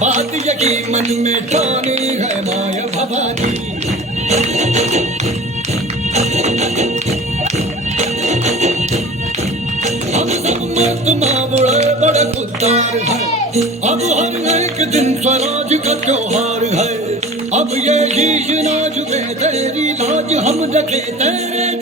बात यकी मन में ठानी है माया भवानी। हम सब मर्द मावड़े, बड़े खुददार है। अब हम एक दिन स्वराज का त्योहार है। अब ये ही नाज में तेरी लाज हम रखे, तेरे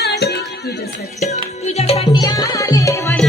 माझी तुझ्यासाठी तुझ्यासाठी आले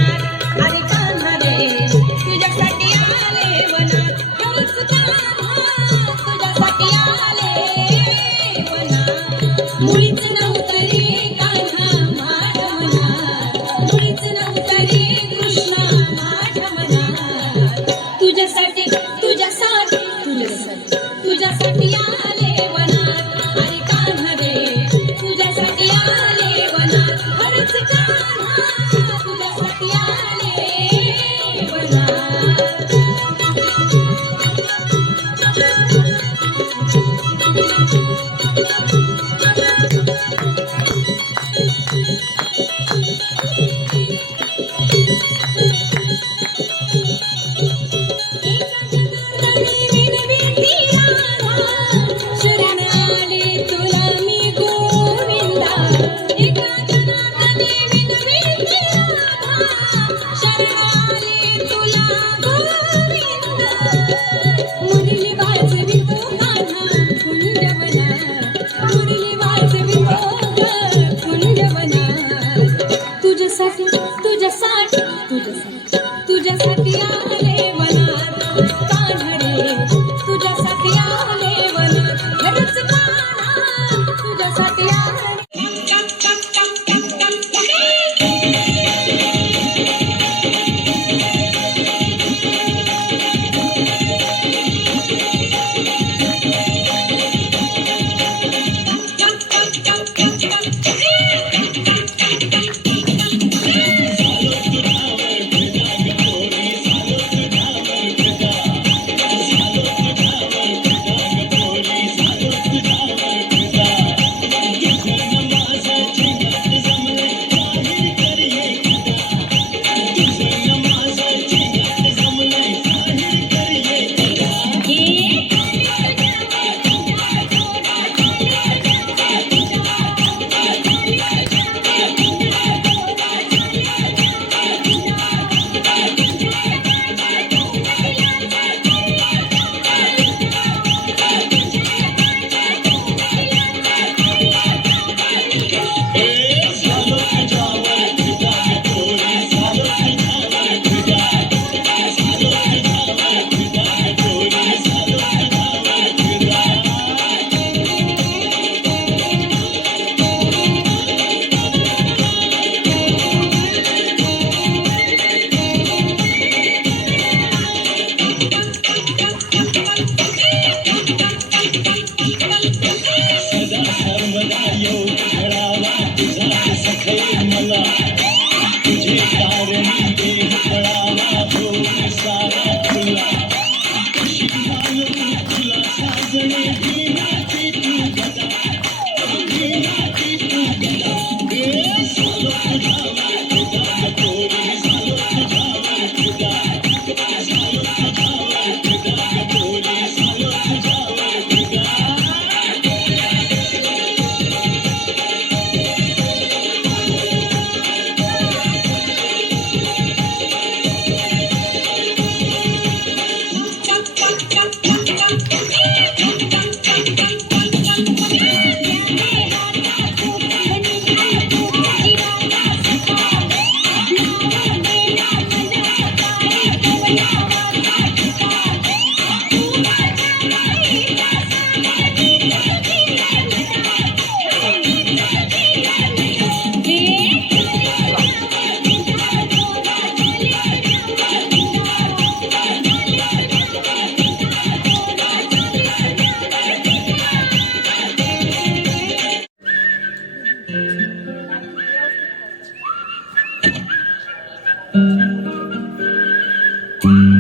चंदा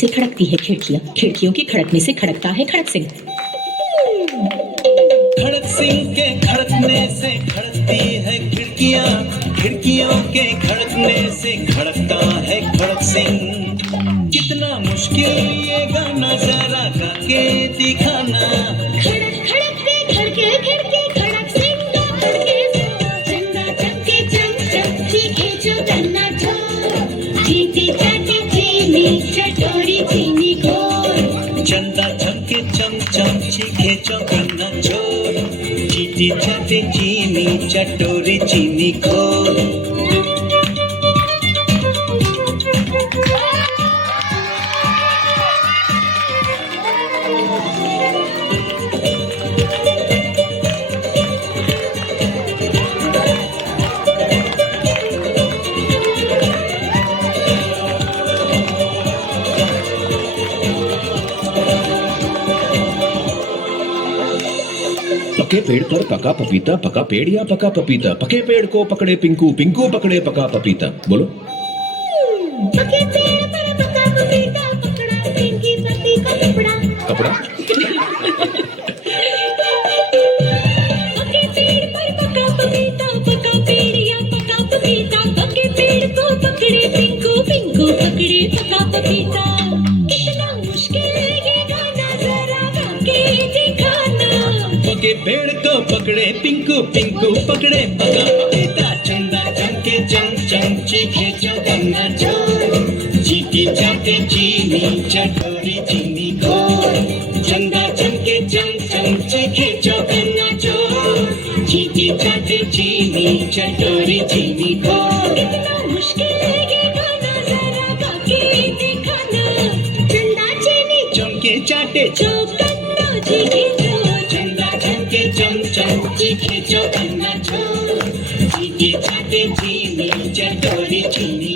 से खड़कती है खिड़कियाँ। खिड़कियों के खड़कने से खड़कता है खड़क सिंह। खड़क सिंह के खड़कने से खड़कती है खिड़कियाँ। खिड़कियों के खड़कने से खड़कता है खड़क सिंह। कितना मुश्किल ये गाना जरा गा के दिखाना। चीखे चौकन्ना चोर चीटी चाटे चीनी चटोरी चीनी पके पेड़ पर पका पपीता पका पेड़ या पका पपीता? पके पेड़ को पकड़े पिंकू पिंकू पकड़े पका पपीता। बोलो। पके पेड़ पर पका पपीता पकड़ा पिंकी पति का कपड़ा कपड़ा? पिंकू पिंकू पकड़े पका पपीता चंदा चमके चम चम चीखे चौकन्ना चोर। चीटी चाटे चीनी चटोरी चीनी खोर। चंदा चमके चम चम चीखे चौकन्ना चोर। चीटी चाटे चीनी चटोरी चीनी खोर। कितना मुश्किल है ये गाना जरा गा दिखाना। चंदा चीनी चमके चाटे। चौकन्ना चीखे चोर चंदा चमके चम चम चीखे चौकन्ना चोर चीटी चाटे चीनी चटोरी चीनी